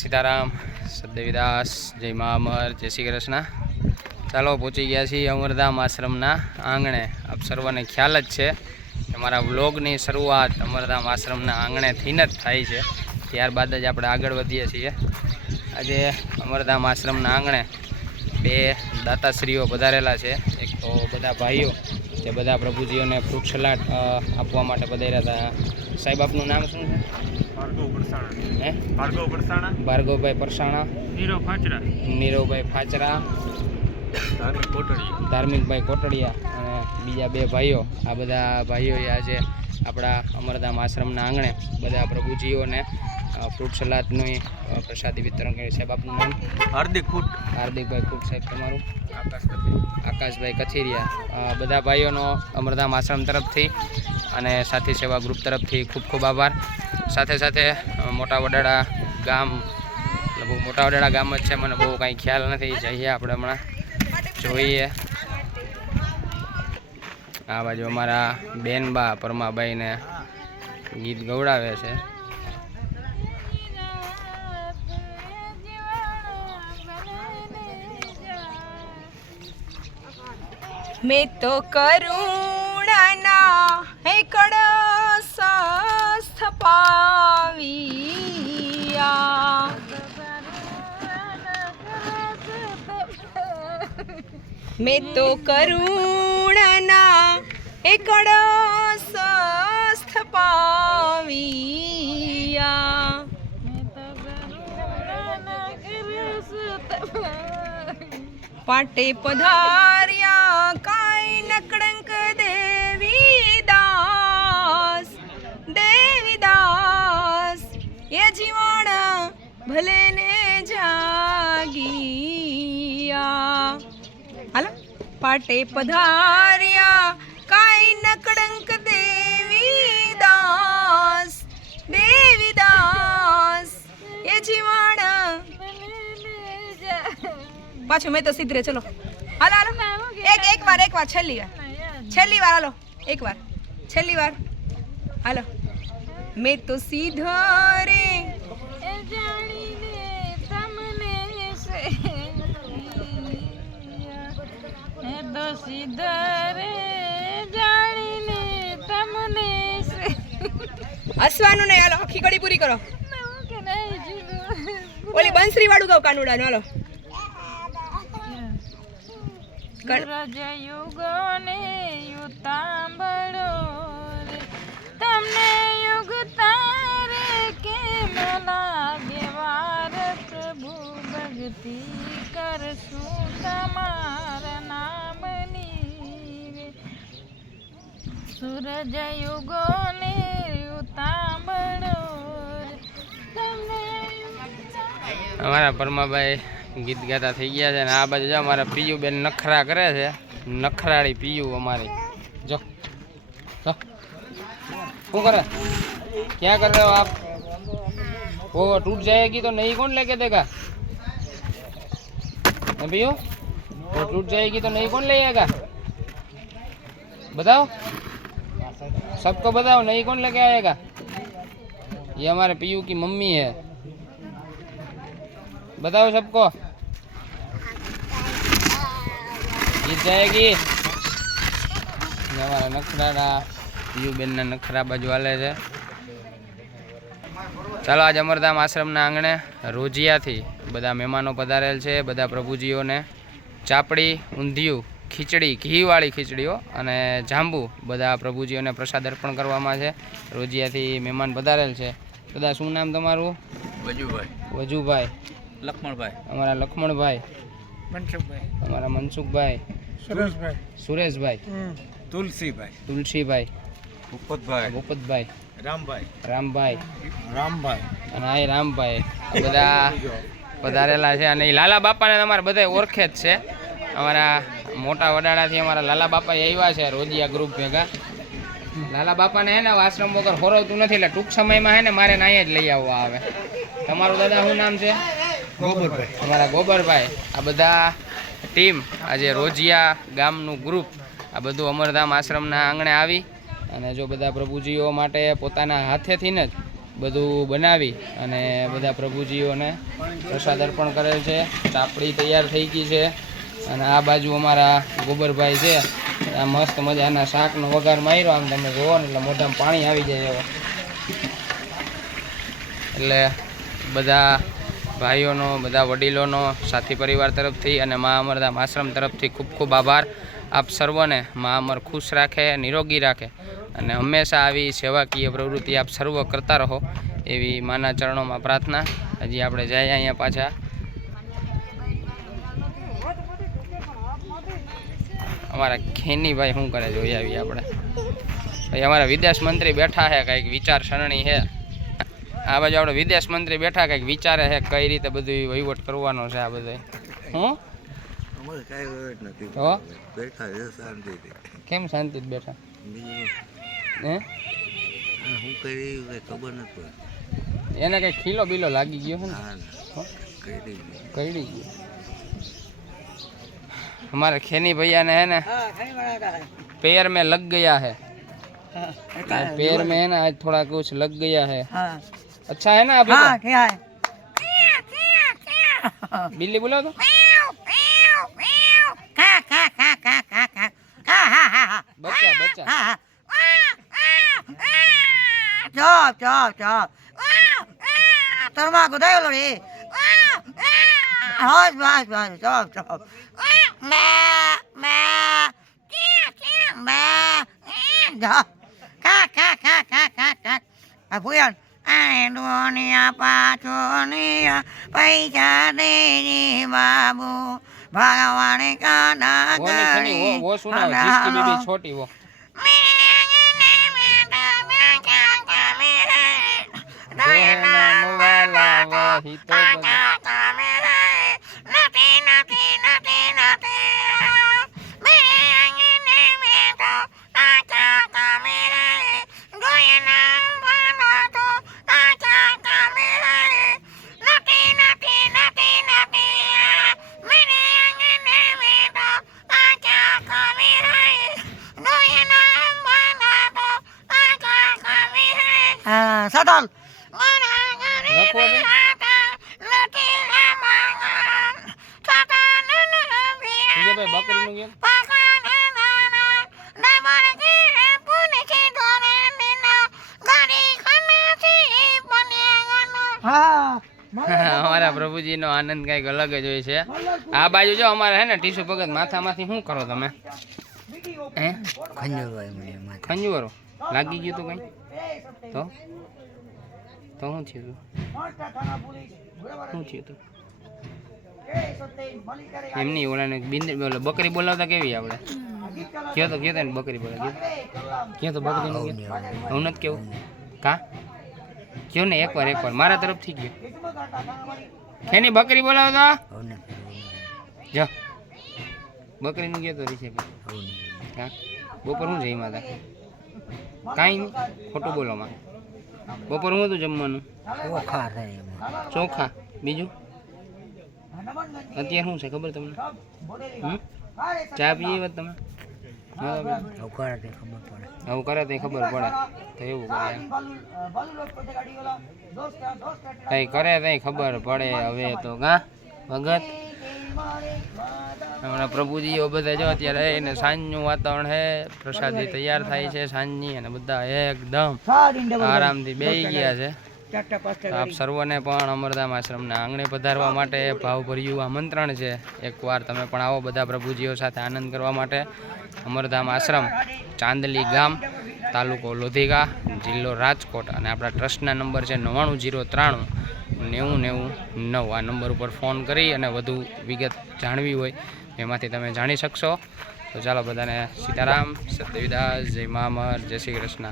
सीताराम सदेवीदास जय माँ अमर जय श्री कृष्ण। चलो पहुँची गया छी अमरधाम आश्रमना आंगणे। आप सर्वने ख्याल ज छे कि मारा व्लॉगनी शरूआत अमरधाम आश्रमना आंगणे थीने ज थाय छे। त्यारबाद ज आपणे आगळ वधीए छीए। आज अमरधाम आश्रमना आंगणे बे दाताश्रीओ पधारेला छे। एक तो बधा भाईओ जे बधा प्रभुजीओने फ्रूट सलाड आपवा माटे पधार्या हता। साहेब आपनुं नाम शुं छे? भार्गव भाई परसाणा, नीरव भाई फाचरा, धार्मिक भाई कोटड़िया अने बीजा बे भाईओ। आ बधा भाईओए आजे आपड़ा अमरधाम आश्रमना आंगणे बधा प्रभुजीओने फ्रूट सलादनुं प्रसादी वितरण कर्युं। साहेब आपनुं नाम? हार्दिक भाई खूट। साहेब तमारुं? आकाश भाई कथीरिया। बधा भाईओनो अमरधाम आश्रम तरफथी अने साथी सेवा ग्रुप तरफथी खूब खूब आभार। साथे साथे मोटा वडाड़ा गाम लगभग मोटा वडाड़ा गाम ज छे। मने बहु कांई ख्याल नथी। जईए आपणे हमणां जोईए। आ बाजू अमारा बेनबा परमाबाई ने गीत गवड़ावे छे। मैं तो करुणा है कड़स पाविया मैं तो करुणा है कड़स पाविया पाटे पधारिया काई नकड़ंक देवीदास ये जीवाण भले ने जागिया। हालो पाटे पधारिया काई नकड़ंक देवीदास ये जीवाण पाछो मैं तो सीधरे। चलो हालो हालो एक बार छेल्ली बार हालो एक बार छेल्ली बार हालो। मैं तो सीधो रे हसवानुं नहीं। हालो आखी कड़ी पूरी करो। ओली बंसरी वाळुं गाओ कानुड़ा नो। हालो सूरज युगो ने युतांबड़ो रे तमने युग तारे के लागे वार प्रभु भक्ति करसू तमार नामनी रे। सूरज युगो ने युतांबड़ो रे तमने हमारा परमाबाई गीत गाता थी गया है। आ बाजू अमारा पीयू बेन नखरा करे छे। नखराड़ी पीयू अमारी जो तो શું करे क्या कर रहे हो आप? वो टूट जाएगी तो नहीं कौन लेके देगा? पीयू वो टूट जाएगी तो नहीं कौन ले आएगा? बताओ सबको बताओ नहीं कौन लेके आएगा? ये हमारे पीयू की मम्मी है। बताओ सबको जीत जाएगी। हमारा नखराड़ा पीयू बेन ना नखरा बाजू हाले छे। चलो आज अमरधाम आश्रमना आंगणे रोजिया थी बधा मेहमानो पधारेल छे। बधा प्रभुजीओने चापड़ी ऊंधिયું खीचड़ी घीवाળી खीचड़ीओ अने जांबू बधा प्रभुजीओने प्रसाद अर्पण करवामां छे। रोजियाथी मेहमान पधारेल छे। बधा शुं नाम तमारुं? वजूभाई, लक्ष्मणभाई, हमारा लक्ष्मणभाई, मनसुखभाई, हमारा मनसुखभाई, सुरेशभाई, तुलसीभाई, भूपतभाई, रामभाई અને આ રામભાઈ બધા પધારેલા છે। અને લાલા બાપાને અમારે બધા ઓળખે જ છે। અમારા મોટા વડાડાથી અમારા લાલા બાપા આવ્યા છે રોજિયા ગ્રુપ ભેગા। લાલા બાપાને હે ને આશ્રમ વગર હોરવતું નથી એટલે ટૂંક સમયમાં હે ને મારે અહીંયા જ લઈ આવવા આવે। તમારું દાદા શું નામ છે? गोबरभाई, અમારા ગોબરભાઈ। આ બધા ટીમ આજે રોજિયા ગામનું ગ્રુપ આ બધું અમરધામ આશ્રમના આંગણે આવી અને જો બધા પ્રભુજીઓ માટે પોતાના હાથેથી જ બધું બનાવી અને બધા પ્રભુજીઓને પ્રસાદ અર્પણ કરેલ છે. ચાપડી તૈયાર થઈ ગઈ છે અને આ બાજુ અમારા ગોબરભાઈ છે આ મસ્ત મજાના શાકનો વઘાર માર્યો. આમ તમે જુઓ ને એટલે મોઢામાં પાણી આવી જાય હવે. એટલે બધા ભાઈઓનો, બધા વડીલોનો, સાથી પરિવાર તરફથી અને મા અમરધામ આશ્રમ તરફથી ખૂબ ખૂબ આભાર. આપ સર્વને મા અમર ખુશ રાખે, નિરોગી રાખે અને હંમેશા આવી સેવાકીય પ્રવૃત્તિ આપ સર્વ કરતા રહો એવી માના ચરણોમાં પ્રાર્થના. હજી આપણે જઈએ અહીંયા પાછા. અમારા ખેનીભાઈ શું કરે જોઈ આવીએ આપણે. ભાઈ અમારા વિદેશ મંત્રી બેઠા છે, કંઈક વિચાર સરણી છે. આ બાજુ આપણે વિદેશ મંત્રી બેઠા કંઈક વિચારે છે કઈ રીતે બધું વહીવટ કરવાનો છે. આ બધું હું તો કેમ શાંતિ બેઠા હે? એને કઈ ખીલો બીલો લાગી ગયો છે ને, કઈડી ગયો. हमारे खेनी भैया ने है ना पैर में लग गया है, पैर में है ना आज थोड़ा कुछ लग गया है. अच्छा है ना अभी? क्या है? बिल्ली बोला तो बच्चा बच्चा चुप चुप चुप तरमा को दे लो रे बस बस बस चुप चुप Apuyan, dunia pacunia, पैसा देनी बाबू भगवान का ना वो नहीं खड़ी, वो सुनाओ जिसकी बीबी छोटी वो. नाम वाला वही तो Sadal. रखो अभी. ये भाई बकरी नु गेम અમારા પ્રભુજીનો આનંદ કંઈક અલગ જ હોય છે. આ બાજુ જો અમારે હે ને ટીસુ ભગત માથામાંથી શું કરો તમે? હે ખંજવારો લાગી ગયું તો કઈ તો શું થયું તું? શું થયું તું? એમની ઓલાને બકરી બોલાવતા કેવી આપણે કયો તો ને બકરી બોલાવ કયો તો બકરી નું હું નથી કેવું કા કયો ને એકવાર મારા તરફથી ગયો ખેની બકરી બોલાવતા જો બકરીનું ગયો તો રીસે કા બપોર હું જઈ માતા કાંઈ નહીં ખોટું બોલો માં બપોર હું હતું જમવાનું ચોખા બીજું અત્યારે શું છે ખબર તમને? ચા પીએ વાત તમે આવું કરે તો ખબર પડે તો એવું કઈ કરે તો ખબર પડે હવે તો ગા ભગત. હમણાં પ્રભુજીઓ બધા જો અત્યારે એને સાંજનું વાતાવરણ છે, પ્રસાદી તૈયાર થાય છે સાંજની અને બધા એકદમ આરામથી બેસી ગયા છે. તો આપ સર્વને પણ અમરધામ આશ્રમના આંગણે પધારવા માટે ભાવભર્યું આમંત્રણ છે. એકવાર તમે પણ આવો બધા પ્રભુજીઓ સાથે આનંદ કરવા માટે. અમરધામ આશ્રમ, ચાંદલી ગામ, તાલુકો લોધિકા, જિલ્લો રાજકોટ અને આપણા ટ્રસ્ટના નંબર છે 99093 9099. આ નંબર ઉપર ફોન કરી અને વધુ વિગત જાણવી હોય એમાંથી તમે જાણી શકશો. તો ચાલો બધાને સીતારામ, સત્યવિદાસ, જય મા અમર, જય શ્રી કૃષ્ણ.